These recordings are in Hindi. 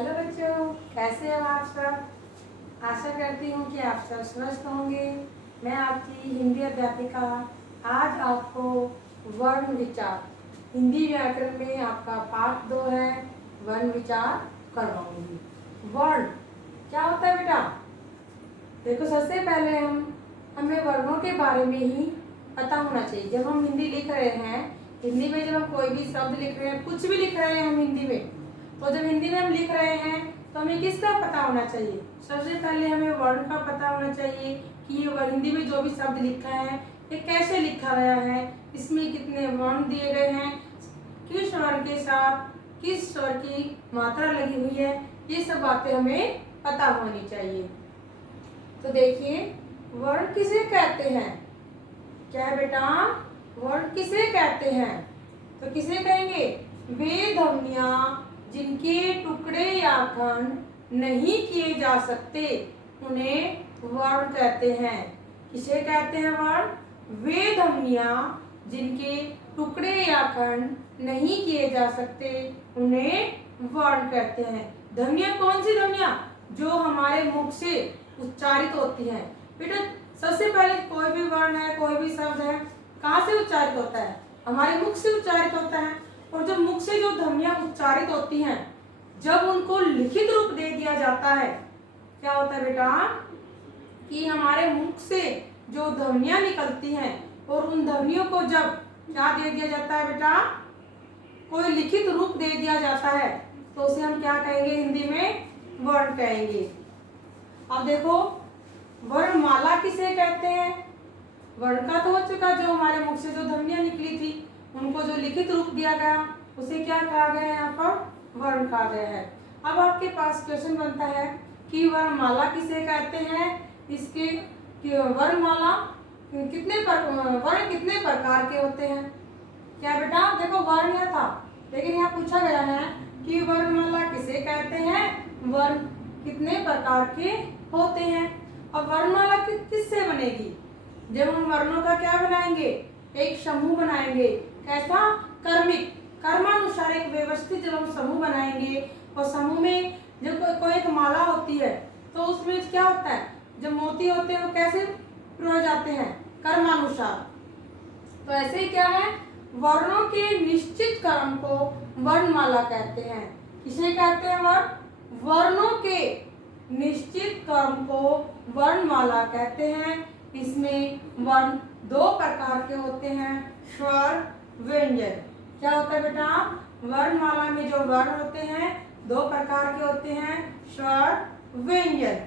हेलो बच्चों, कैसे हो आप सब। आशा करती हूँ कि आप सब स्वस्थ होंगे। मैं आपकी हिंदी अध्यापिका आज आपको वर्ण विचार हिंदी व्याकरण में आपका पाठ 2 है, वर्ण विचार करवाऊंगी। वर्ण क्या होता है बेटा? देखो, सबसे पहले हमें वर्णों के बारे में ही पता होना चाहिए। जब हम हिंदी लिख रहे हैं, हिंदी में जब हम कोई भी शब्द लिख रहे हैं, कुछ भी लिख रहे हैं हम हिंदी में, तो जब हिंदी में हम लिख रहे हैं तो हमें किसका पता होना चाहिए? सबसे पहले हमें वर्ण का पता होना चाहिए कि ये हिंदी में जो भी शब्द लिखा है ये कैसे लिखा गया है, इसमें कितने वर्ण दिए गए हैं, किस वर्ण के साथ किस स्वर की मात्रा लगी हुई है, ये सब बातें हमें पता होनी चाहिए। तो देखिए, वर्ण किसे कहते हैं? क्या है बेटा? वर्ण किसे कहते हैं? तो किसे कहेंगे? वे ध्वनियां जिनके टुकड़े या खंड नहीं किए जा सकते उन्हें वर्ण कहते हैं। किसे कहते हैं वर्ण? वे ध्वनियां जिनके टुकड़े या खंड नहीं किए जा सकते उन्हें वर्ण कहते हैं। ध्वनियां कौन सी ध्वनियां? जो हमारे मुख से उच्चारित होती हैं। बेटा, सबसे पहले कोई भी वर्ण है, कोई भी शब्द है, कहाँ से उच्चारित होता है? हमारे मुख से उच्चारित होता है। और जब मुख से जो ध्वनियां उच्चारित होती हैं, जब उनको लिखित रूप दे दिया जाता है, क्या होता है बेटा? कि हमारे मुख से जो ध्वनियां निकलती हैं और उन ध्वनियों को जब क्या दे दिया जाता है बेटा? कोई लिखित रूप दे दिया जाता है, तो उसे हम क्या कहेंगे? हिंदी में वर्ण कहेंगे। अब देखो, वर्णमाला किसे कहते हैं? वर्ण का तो हो चुका, जो हमारे मुख से जो ध्वनियां निकली थी उनको जो लिखित रूप दिया गया उसे क्या कहा गया है? यहाँ पर वर्ण कहा गया है। अब आपके पास क्वेश्चन बनता है कि वर्णमाला किसे कहते हैं? इसके वर्णमाला वर्ण कितने प्रकार के होते हैं? क्या बेटा? देखो, वर्ण यह था, लेकिन यहाँ पूछा गया है कि वर्णमाला किसे कहते हैं, वर्ण कितने प्रकार के होते हैं। अब वर्णमाला किससे बनेगी? जब हम वर्णों का क्या बनाएंगे? एक समूह बनाएंगे। कैसा? कर्मिक, कर्मानुसार एक व्यवस्थित जब हम समूह बनाएंगे, और समूह में जब कोई एक माला होती है तो उसमें क्या होता है? जो मोती होते हैं वो कैसे पिरोए जाते हैं? कर्मानुसार। तो ऐसे ही क्या है? वर्णों के निश्चित क्रम को वर्णमाला कहते हैं। किसे कहते हैं? वर्णों के निश्चित क्रम को वर्णमाला कहते हैं। इसमें वर्ण 2 प्रकार के होते हैं, स्वर, व्यंजन। क्या होता है बेटा? वर्णमाला में जो वर्ण होते हैं 2 प्रकार के होते हैं, स्वर, व्यंजन।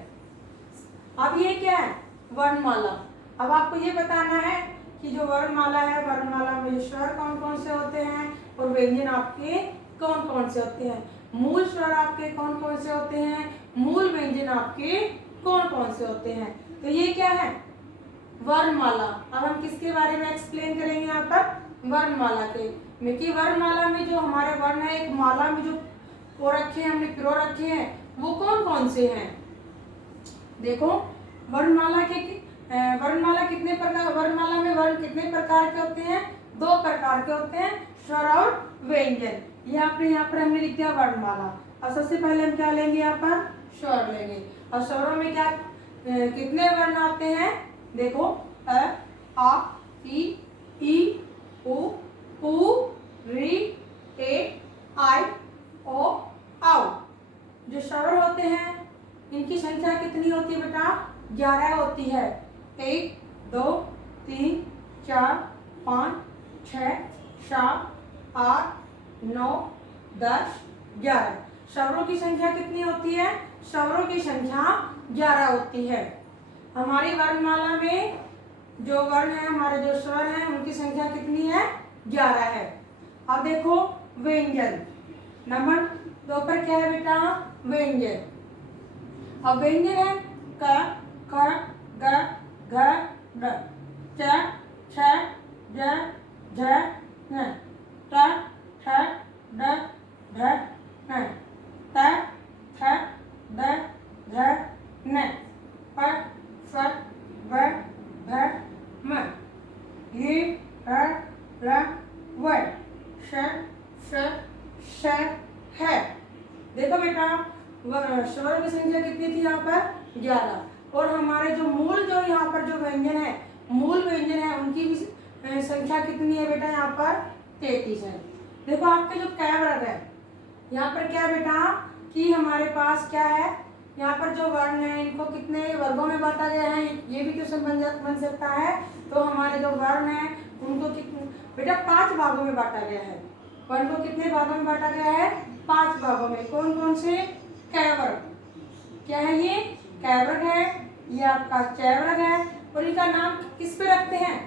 अब ये क्या है? वर्णमाला। अब आपको ये बताना है कि जो वर्णमाला है, वर्णमाला में स्वर कौन कौन से होते हैं और व्यंजन आपके कौन कौन से होते हैं। मूल स्वर आपके कौन कौन से होते हैं, मूल व्यंजन आपके कौन कौन से होते हैं। तो ये क्या है? वर्णमाला। अब हम किसके बारे में एक्सप्लेन करेंगे यहाँ पर? वर्णमाला के में। कि वर्णमाला में जो हमारे वर्ण है, एक माला में जो वो रखे हैं, हमने पिरो रखे हैं, वो कौन कौन से हैं? देखो, वर्णमाला कितने प्रकार, वर्णमाला में वर्ण कितने प्रकार के होते हैं? 2 प्रकार के होते हैं, स्वर और व्यंजन। यहाँ पर हमने लिख दिया वर्णमाला। अब सबसे पहले हम क्या लेंगे? यहाँ पर स्वर लेंगे। और स्वरों में क्या कितने वर्ण आते हैं? देखो, अ, आ, ई, उ, री, ए, आई, ओ, औ। जो स्वर होते हैं इनकी संख्या कितनी होती है बेटा? 11 होती है। 1, 2, 3, 4, 5, 6, 7, 8, 9, 10, 11। स्वरों की संख्या कितनी होती है? स्वरों की संख्या 11 होती है। हमारी वर्णमाला में जो वर्ण है, हमारे जो स्वर हैं, उनकी संख्या कितनी है? 11 है। अब देखो, व्यंजन नंबर 2 पर क्या है बेटा? व्यंजन। अब व्यंजन है क, ख, ग, घ, ङ, च, छ, ज, झ, ञ, ट, ठ, ड, ढ, ण, त, थ, द, ध, न, प, फ, ब, भ, म, य, ह, ल, व, श, श, श, है। देखो बेटा, स्वरों की संख्या कितनी थी यहाँ पर 11। और हमारे जो मूल जो यहाँ पर जो व्यंजन है, मूल व्यंजन है, उनकी भी संख्या कितनी है बेटा यहाँ पर 33 है। देखो आपके जो कै वर्ग है यहाँ पर क्या बेटा कि हमारे पास क्या है, यहाँ पर जो वर्ण है इनको कितने वर्गों में बांटा गया है, ये भी क्वेश्चन बन सकता है। तो हमारे जो वर्ण है उनको कितने बेटा 5 भागों में बांटा गया है। वर्ण को कितने भागों में बांटा गया है 5 भागों में। कौन कौन से? कै वर्ग, क्या है ये कै वर्ग है, ये आपका चै वर्ग है। और इनका नाम किस पे रखते हैं,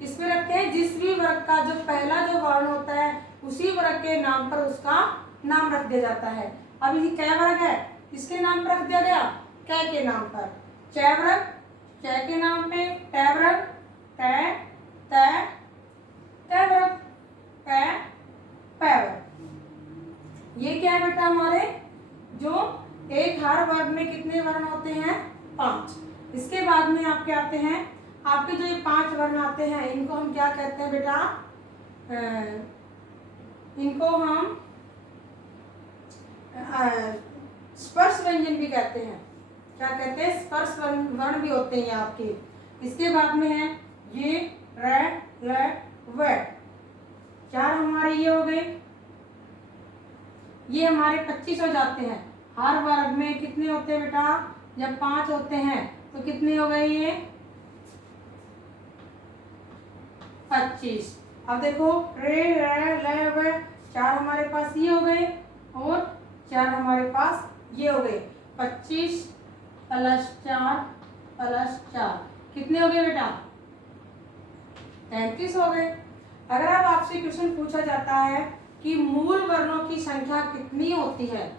किस पे रखते हैं? जिस भी वर्ग का जो पहला जो वर्ण होता है उसी वर्ग के नाम पर उसका नाम रख दिया जाता है। अब ये कै वर्ग है, किसके नाम पर रख दिया गया? कै के नाम पर। चै वर्ग, चै के नाम पे। टै वर्ग, टै, तै, तै वर्ग, पै, पै वर्ग। ये क्या है बेटा हमारे जो एक हर वर्ग में कितने वर्ण होते हैं 5। इसके बाद में आपके आते हैं, आपके जो ये 5 वर्ण आते हैं इनको हम क्या कहते हैं बेटा? इनको हम स्पर्श व्यंजन भी कहते हैं। क्या कहते हैं? स्पर्श वर्ण भी होते हैं ये आपके। इसके बाद में है ये र, ल, व। 4 हमारे ये हो गए, ये हमारे 25 हो जाते हैं। हर वर्ग में कितने होते हैं बेटा? जब 5 होते हैं तो कितने हो गए ये 25। अब देखो रे, र, ल, व, 4 हमारे पास ये हो गए और 4 हमारे पास ये हो गए। 25 + 4 + 4 कितने हो गए बेटा? 33 हो गए। अगर अब आपसे क्वेश्चन पूछा जाता है कि मूल वर्णों की संख्या कितनी होती है,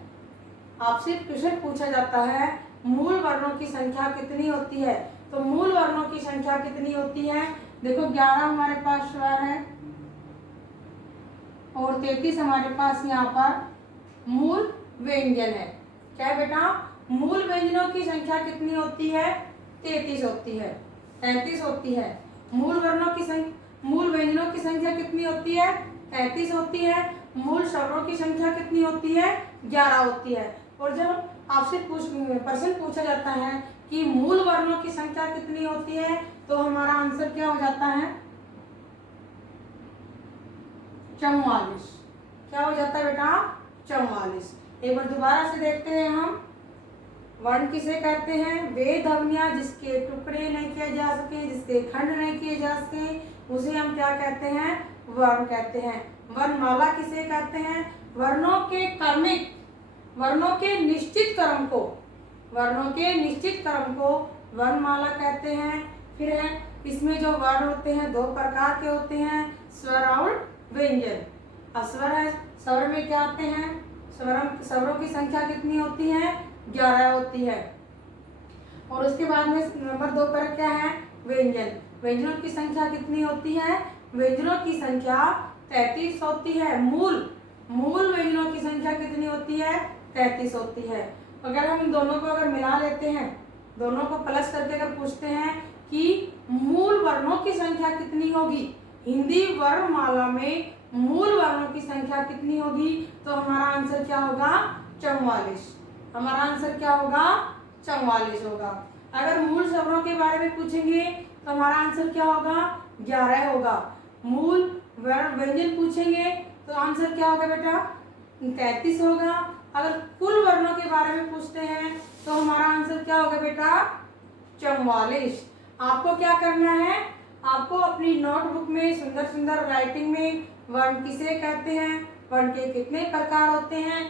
आपसे क्वेश्चन पूछा जाता है मूल वर्णों की संख्या कितनी होती है, तो मूल वर्णों की संख्या कितनी होती है? देखो 11 हमारे पास स्वर है और 33 हमारे पास यहाँ पर मूल व्यंजन है। क्या है बेटा? मूल व्यंजनों की संख्या कितनी होती है? 33 होती है, 33 होती है। मूल वर्णों की मूल व्यंजनों की संख्या कितनी होती है? 33 होती है। मूल स्वरों की संख्या कितनी होती है? 11 होती है। और जब आपसे प्रश्न पूछा जाता है कि मूल वर्णों की संख्या कितनी होती है, तो हमारा आंसर क्या हो जाता है? 44। क्या हो जाता है बेटा? 44। एक बार दोबारा से देखते हैं हम। वर्ण किसे कहते हैं? वे ध्वनियां जिसके टुकड़े नहीं किए जा सके, जिसके खंड नहीं किए जा सके, उसे हम क्या कहते हैं? वर्ण कहते हैं। वर्णमाला किसे कहते हैं? वर्णों के क्रमिक, वर्णों के निश्चित क्रम को, वर्णों के निश्चित क्रम को वर्णमाला कहते हैं। फिर है इसमें जो वर्ण होते हैं 2 प्रकार के होते हैं, स्वर और व्यंजन। अस्वर है, स्वर में क्या आते हैं? स्वरों की संख्या कितनी होती है? 11 होती है। और उसके बाद में नंबर 2 पर क्या है? व्यंजन। व्यंजनों की संख्या कितनी होती है? व्यंजनों की संख्या 33 होती है। मूल व्यंजनों की संख्या कितनी होती है? 33 होती है। अगर हम इन दोनों को अगर मिला लेते हैं, दोनों को प्लस करके अगर पूछते हैं कि मूल वर्णों की संख्या कितनी होगी, हिंदी वर्णमाला में मूल वर्णों की संख्या कितनी होगी, तो हमारा आंसर क्या होगा? 44। हमारा आंसर क्या होगा? 44 होगा। अगर मूल स्वरों के बारे में पूछेंगे तो हमारा आंसर क्या होगा? 11 होगा। मूल व्यंजन पूछेंगे तो आंसर क्या होगा बेटा? 33 होगा। अगर कुल वर्णों के बारे में पूछते हैं तो हमारा आंसर क्या होगा बेटा? 44। आपको क्या करना है? आपको अपनी नोटबुक में सुंदर सुंदर राइटिंग में वर्ण किसे कहते हैं, वर्ण के कितने प्रकार होते हैं,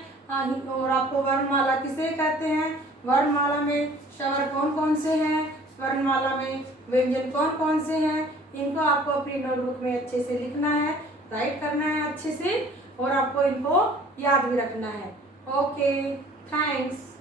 और आपको वर्णमाला किसे कहते हैं, वर्णमाला में स्वर कौन कौन से हैं, वर्णमाला में व्यंजन कौन कौन से हैं, इनको आपको अपनी नोटबुक में अच्छे से लिखना है, राइट करना है अच्छे से, और आपको इनको याद भी रखना है। Okay, thanks.